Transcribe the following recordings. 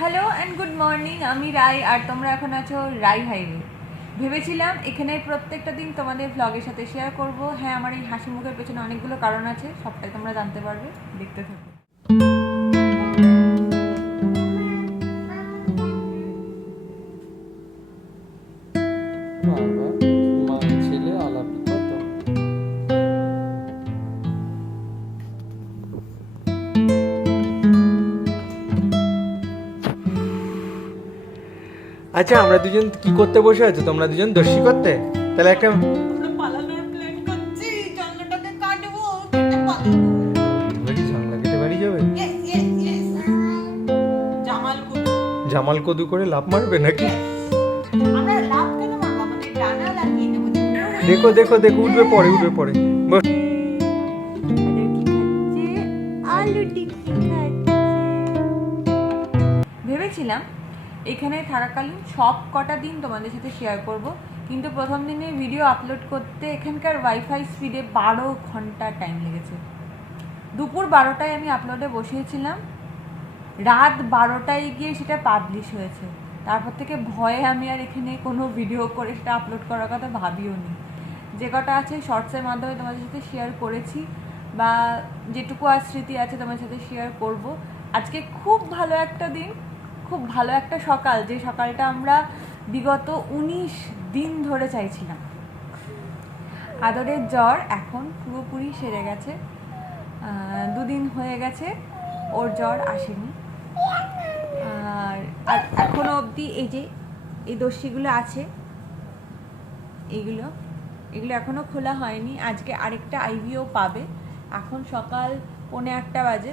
Hello and good morning আমি রাই, আর তোমরা এখন আছো রাই হাইনি ভেবেছিলাম এখানে প্রত্যেকটা দিন তোমাদের ভ্লগের সাথে শেয়ার করব। হ্যাঁ আমার এই হাসি মুখের পেছনে অনেকগুলো কারণ আছে, সবটাই তোমরা জানতে পারবে, দেখতে থাকো। আচ্ছা আমরা দুজন কি করতে বসে আছো? তোমরা দুজন দর্শি করতে? তাহলে একটা জামাল কদু। করে লাভ মারবে নাকি? দেখো দেখো দেখো উঠবে পরে উঠবে পরে। ভেবেছিলাম এখানে থাকাকালীন সব কটা দিন তোমাদের সাথে শেয়ার করব। কিন্তু প্রথম দিনে ভিডিও আপলোড করতে এখানকার ওয়াইফাই স্পিডে বারো ঘণ্টা টাইম লেগেছে। দুপুর বারোটায় আমি আপলোডে বসিয়েছিলাম। রাত বারোটায় গিয়ে সেটা পাবলিশ হয়েছে। তারপর থেকে ভয়ে আমি আর এখানে কোনো ভিডিও করে সেটা আপলোড করার কথা ভাবিও নি। যে কটা আছে শর্টসের মাধ্যমে তোমাদের সাথে শেয়ার করেছি বা যেটুকু আর স্মৃতি আছে তোমার সাথে শেয়ার করব। আজকে খুব ভালো একটা দিন। খুব ভালো একটা সকাল, যে সকালটা আমরা বিগত উনিশ দিন ধরে চাইছিলাম। আদরের জ্বর এখন পুরোপুরি সেরে গেছে। দুদিন হয়ে গেছে, ওর জ্বর আসেনি। আর আর এখনও অবধি এই যে, এই দোষিগুলো আছে এইগুলো এগুলো এখনও খোলা হয়নি। আজকে আরেকটা আইভিও পাবে। এখন সকাল পৌনে আটটা বাজে।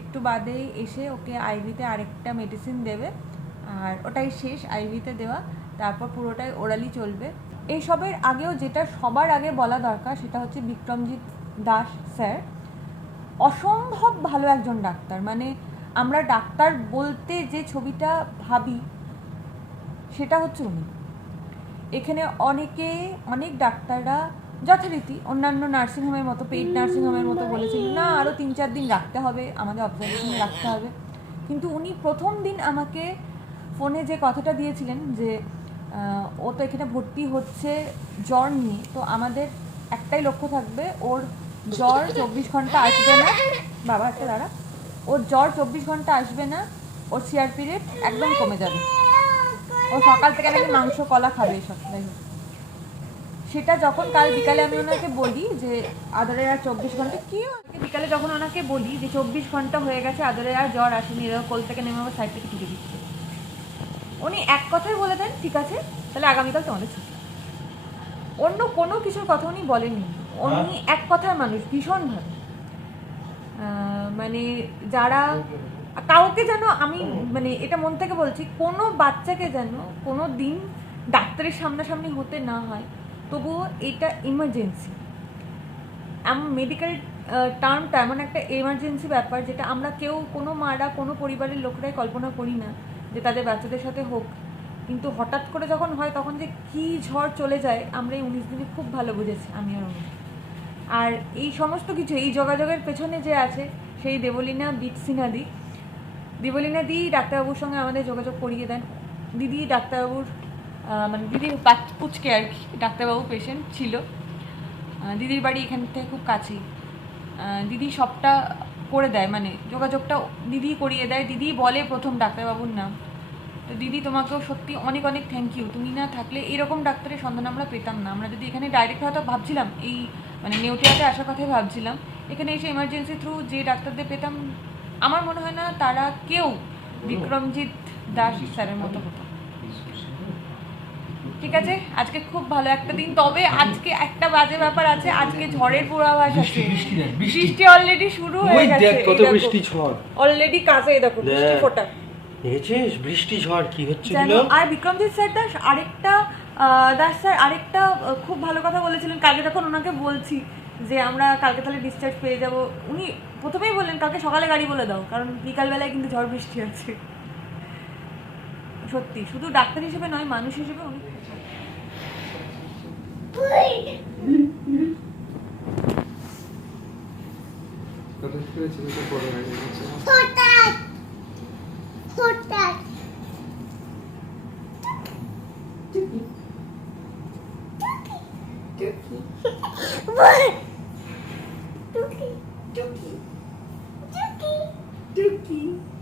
একটু বাদেই এসে ওকে আইভিতে আরেকটা মেডিসিন দেবে, আর ওটাই শেষ আইভিতে দেওয়া, তারপর পুরোটাই ওরালি চলবে। এইসবের আগেও যেটা সবার আগে বলা দরকার সেটা হচ্ছে বিক্রমজিৎ দাস স্যার। অসম্ভব ভালো একজন ডাক্তার মানে আমরা ডাক্তার বলতে যে ছবিটা ভাবি, সেটা হচ্ছে উনি। এখানে অনেকে, অনেক ডাক্তাররা যথারীতি অন্যান্য নার্সিংহোমের মতো পেইড নার্সিংহোমের মতো বলেছিলেন না আরও তিন চার দিন রাখতে হবে, আমাদের অবজারভেশনে রাখতে হবে। কিন্তু উনি প্রথম দিন আমাকে ফোনে যে কথাটা দিয়েছিলেন যে ও তো এখানে ভর্তি হচ্ছে জ্বর নিয়ে, তো আমাদের একটাই লক্ষ্য থাকবে, ওর জ্বর চব্বিশ ঘণ্টা আসবে না। বাবা, একটা দাঁড়া। ওর জ্বর চব্বিশ ঘণ্টা আসবে না, ওর সিআরপি রেট একদম কমে যাবে। ও সকাল থেকে নাকি মাংস, কলা খাবে হোক। সেটা যখন কাল বিকালে আমি ওনাকে বলি যে আদরের আর চব্বিশ ঘণ্টা কি? বিকালে যখন ওনাকে বলি যে চব্বিশ ঘণ্টা হয়ে গেছে আদরের আর জ্বর আসেনি এরকম কোল থেকে নেমে আমার সাইড থেকে তুলে দিচ্ছে। উনি এক কথাই বলে দেন ঠিক আছে তাহলে আগামীকাল তোমাদের ছুটি। অন্য কোনো কিছুর কথা উনি বলেননি। উনি এক কথার মানুষ ভীষণভাবে। মানে যারা কাউকে যেন আমি মানে এটা মন থেকে বলছি কোনো বাচ্চাকে যেন কোনো দিন ডাক্তারের সামনাসামনি হতে না হয় তবুও এটা ইমার্জেন্সি এমন মেডিকেল টার্মটা এমন একটা এমার্জেন্সি ব্যাপার যেটা আমরা কেউ, কোনো মারা, কোনো পরিবারের লোকরাই কল্পনা করি না যে তাদের বাচ্চাদের সাথে হোক। কিন্তু হঠাৎ করে যখন হয় তখন যে কী ঝড় চলে যায়, আমরা এই উনিশ দিনে খুব ভালো বুঝেছি, আমি আর উনি আর এই সমস্ত কিছু, এই যোগাযোগের পেছনে যে আছে, সেই দেবলীনা বিটসিনাদি দেবলীনা দি ডাক্তারবাবুর সঙ্গে আমাদের যোগাযোগ করিয়ে দেন। দিদি ডাক্তারবাবুর মানে দিদির পুচকে আর কি ডাক্তারবাবু পেশেন্ট ছিল। দিদির বাড়ি এখান থেকে খুব কাছেই। দিদি সবটা করে দেয় মানে যোগাযোগটা দিদি করিয়ে দেয়। দিদি বলে প্রথম ডাক্তারবাবুর নাম। তো দিদি তোমাকেও সত্যি অনেক অনেক থ্যাংক ইউ তুমি না থাকলে এরকম ডাক্তারের সন্ধান আমরা পেতাম না। আমরা যদি এখানে ডাইরেক্ট হয়তো ভাবছিলাম এই মানে নেউটিয়াতে আসার কথাই ভাবছিলাম এখানে এসে এমার্জেন্সি থ্রু যে ডাক্তারদের পেতাম আমার মনে হয় না তারা কেউ বিক্রমজিৎ দাস স্যারের মতো হতো ঠিক আছে? আজকে খুব ভালো একটা দিন। তবে আজকে একটা বাজে ব্যাপার আছে আজকে ঝড়ের পূর্বাভাস আছে। বৃষ্টি অলরেডি শুরু হয়ে গেছে দেখ কত বৃষ্টি ঝড়। অলরেডি এই দেখো বৃষ্টি ফোটা। দেখেছিস? বৃষ্টি ঝড় কি হচ্ছে আর বিক্রমজিৎ স্যার দাস আরেকটা দাস স্যার আরেকটা খুব ভালো কথা বলেছিলেন। কালকে যখন ওনাকে বলছি যে আমরা কালকে তাহলে ডিসচার্জ পেয়ে যাব উনি প্রথমেই বললেন কালকে সকালে গাড়ি বলে দাও কারণ বিকালবেলায় কিন্তু ঝড় বৃষ্টি আছে সত্যি শুধু ডাক্তার হিসেবে নয় মানুষ হিসেবে Dookie. Dookie. Dookie. Dookie.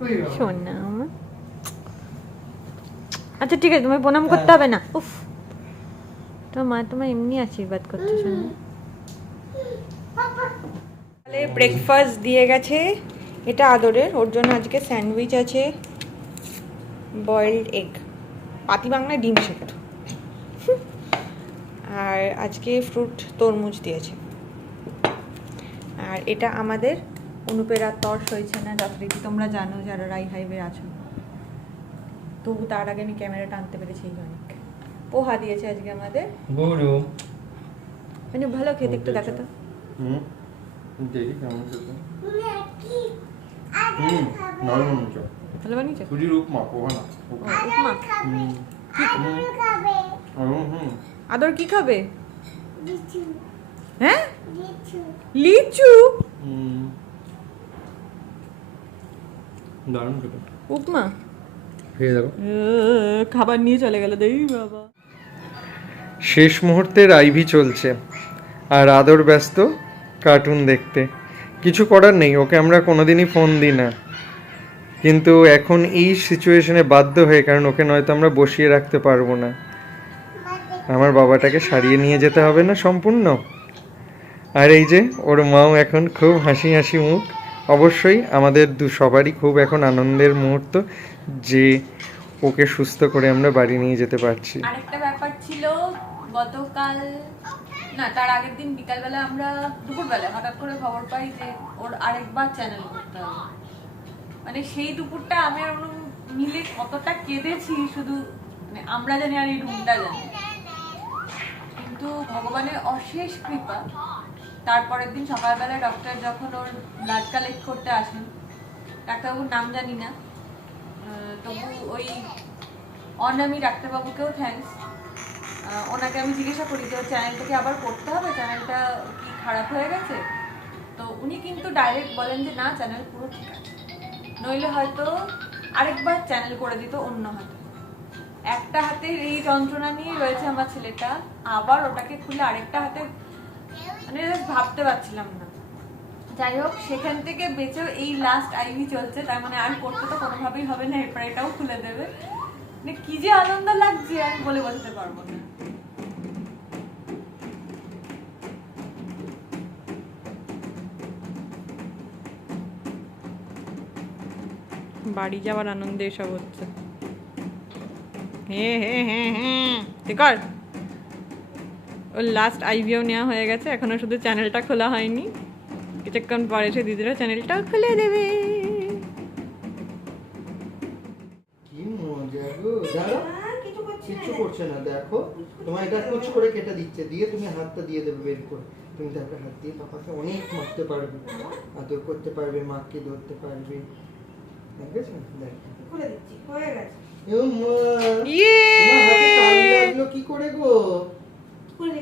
হয়ে। শোনা আমার। আচ্ছা ঠিক আছে তোমায় প্রণাম করতে হবে না। উফ। তোমার মা তোমার এমনি আশীর্বাদ করছে শোনা। তাহলে ব্রেকফাস্ট দিয়ে গেছে। এটা আদরের ওর জন্য আজকে স্যান্ডউইচ আছে। বয়েলড এগ পাতি বাংলা ডিম সেদ্ধ। আর আজকে ফ্রুট তরমুজ দিয়েছে। আর এটা আমাদের অনুপের আর তর্স হয়েছে না যথারীতি তোমরা জানো যারা রাই হাইওয়ে আছো। তবু তার আগে আমি ক্যামেরাটা আনতে পেরেছি এই পোহা দিয়েছে আজকে আমাদের। বুড়ো মানে ভালো খেতে একটু দেখো তো। হুম? দেখি কেমন খেতে হুম। নরম চল ভালো বানিয়েছে? সুজির উপমা পোহা না উপমা হুম। হুম হুম। আদর কি খাবে? হ্যাঁ? লিচু। দারুণ উপমা? খেয়ে দেখো। খাবার নিয়ে চলে গেল দেই বাবা। শেষ মুহূর্তের আইভি চলছে। আর আদর ব্যস্ত কার্টুন দেখতে। কিছু করার নেই, ওকে আমরা কোনোদিনই ফোন দিই না। কিন্তু এখন এই সিচুয়েশনে বাধ্য হয়ে, কারণ ওকে নয়তো আমরা বসিয়ে রাখতে পারব না। আমার বাবাটাকে সারিয়ে নিয়ে যেতে হবে না সম্পূর্ণ? আর এই যে, ওর মাও এখন খুব হাসি হাসি মুখ। অবশ্যই আমাদের দু, সবারই খুব এখন আনন্দের মুহূর্ত যে ওকে সুস্থ করে আমরা বাড়ি নিয়ে যেতে পারছি। গতকাল, না, তার আগের দিন বিকালবেলা আমরা দুপুরবেলা হঠাৎ করে খবর পাই যে ওর আরেকবার চ্যানেল করতে হবে। মানে সেই দুপুরটা আমি আর মিলে কতটা কেঁদেছি, শুধু মানে আমরা জানি আর এই রুমটা জানি। কিন্তু ভগবানের অশেষ কৃপা তারপরের দিন সকালবেলা ডক্টর যখন ওর ব্লাড কালেক্ট করতে আসেন, ডাক্তারবাবুর নাম জানি না তবু ওই অনামি ডাক্তারবাবুকেও থ্যাঙ্কস ওনাকে আমি জিজ্ঞাসা করি যে চ্যানেলটাকে আবার করতে হবে? চ্যানেলটা কি খারাপ হয়ে গেছে? তো উনি কিন্তু ডাইরেক্ট বলেন যে, না চ্যানেল পুরো ঠিক আছে। নইলে হয়তো আরেকবার চ্যানেল করে দিত, অন্য হাতে। একটা হাতে এই যন্ত্রণা নিয়ে রয়েছে আমার ছেলেটা। আবার ওটাকে খুলে আরেকটা হাতে মানে ভাবতে পারছিলাম না। যাই হোক, সেখান থেকে বেঁচেও এই লাস্ট আইভি চলছে। তার মানে আর করতে তো কোনোভাবেই হবে না, এরপর এটাও খুলে দেবে। মানে কি যে আনন্দ লাগছে, আমি বলে বোঝাতে পারব না। বাড়ি যাওয়ার আনন্দে এসব হচ্ছে। হে হে হে হে। কর। ওর লাস্ট আইভিও নেওয়া হয়ে গেছে, এখনও শুধু চ্যানেলটা খোলা হয়নি। কিছুক্ষণ পরে সে দিদিরা চ্যানেলটাও খুলে দেবে। কিচ্ছু করছে না দেখো। তোমার এটা কুচ করে কেটে দিচ্ছে। দিয়ে তুমি হাতটা দিয়ে দেবে বের করে। তুমি তারপরে হাত দিয়ে পাপাকে অনেক মারতে পারবে। আদর করতে পারবে মাকে ধরতে পারবে। দেখ। খুলে দিচ্ছি হয়ে গেছে। ও মা, ইয়ে! লাগল কি করে গো? খুলে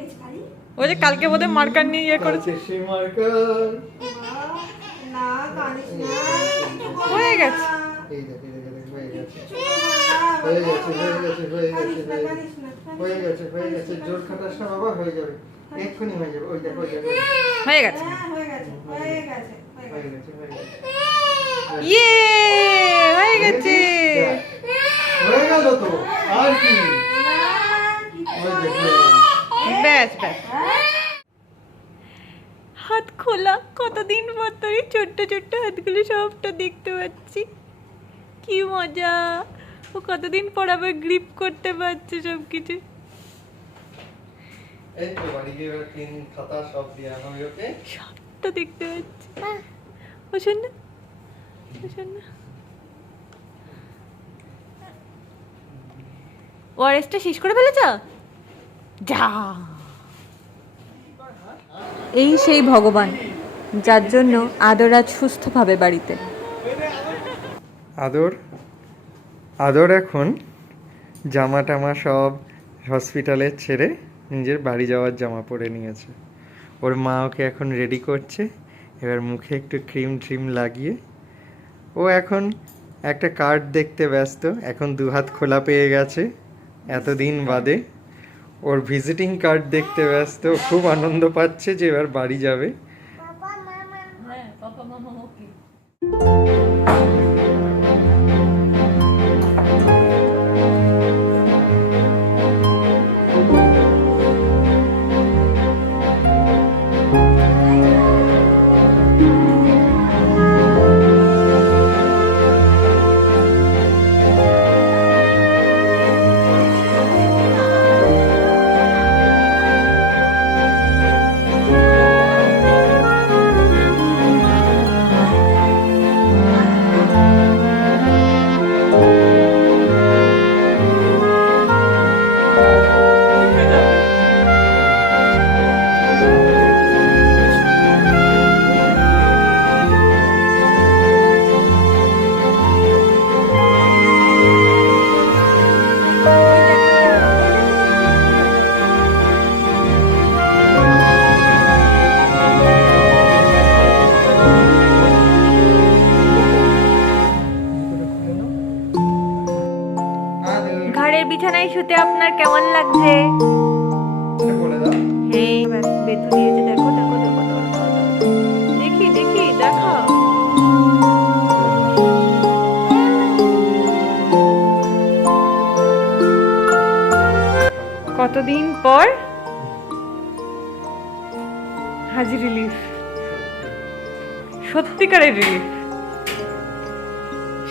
ও যে কালকে বোধহয় মার্কার নিয়ে ইয়ে করেছে। সেই মার্কার। না কানিস না। হয়ে গেছে। এই দেখ এই দেখ, হয়ে গেছে। হয়ে হয়ে গেছে হয়ে গেছে হয়ে গেছে হয়ে গেছে হয়ে গেছে হয়ে গেছে জোর খাটাস না বাবা হয়ে যাবে এক্ষুনি হয়ে যাবে ওই দেখো হয়ে গেছে হ্যাঁ হয়ে গেছে হয়ে গেছে হয়ে হয়ে গেছে হয়ে ইয়ে হয়ে গেছে হয়ে গেল তো আর কি হয়ে। ব্যাস ব্যাস হাত খোলা কতদিন পর তোর ছোট্ট ছোট্ট হাতগুলো সবটা দেখতে পাচ্ছি কি মজা ও কতদিন পর আবার গ্রিপ করতে পারছে সব কিছু এই তো বাড়ি গিয়ে এবার খাতা সব দেওয়া হবে ওকে সবটা দেখতে পাচ্ছি। ও শোন না। ও শোন না। ওআরএসটা শেষ করে ফেলেছ? যা। এই সেই ভগবান যার জন্য আদর আজ সুস্থভাবে বাড়িতে। আদর? আদর এখন জামা টামা সব হসপিটালে ছেড়ে নিজের বাড়ি যাওয়ার জামা পরে নিয়েছে। ওর মা ওকে এখন রেডি করছে এবার মুখে একটু ক্রিম ট্রিম লাগিয়ে। ও এখন একটা কার্ড দেখতে ব্যস্ত এখন দু হাত খোলা পেয়ে গেছে এতদিন বাদে। ওর ভিজিটিং কার্ড দেখতে ব্যস্ত খুব আনন্দ পাচ্ছে যে এবার বাড়ি যাবে। পর হাজি রিলিফ। সত্যিকারের রিলিফ।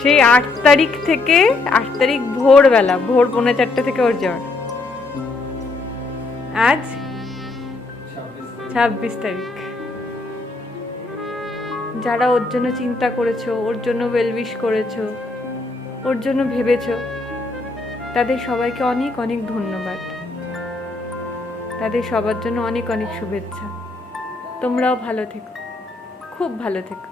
সেই আট তারিখ থেকে, আট তারিখ ভোরবেলা, ভোর পৌনে চারটে থেকে ওর জ্বর। আজ ছাব্বিশ তারিখ। যারা ওর জন্য চিন্তা করেছ, ওর জন্য ওয়েলউইশ করেছ, ওর জন্য ভেবেছো, তাদের সবাইকে অনেক অনেক ধন্যবাদ। তাদের সবার জন্য অনেক অনেক শুভেচ্ছা। তোমরাও ভালো থেকো। খুব ভালো থেকো।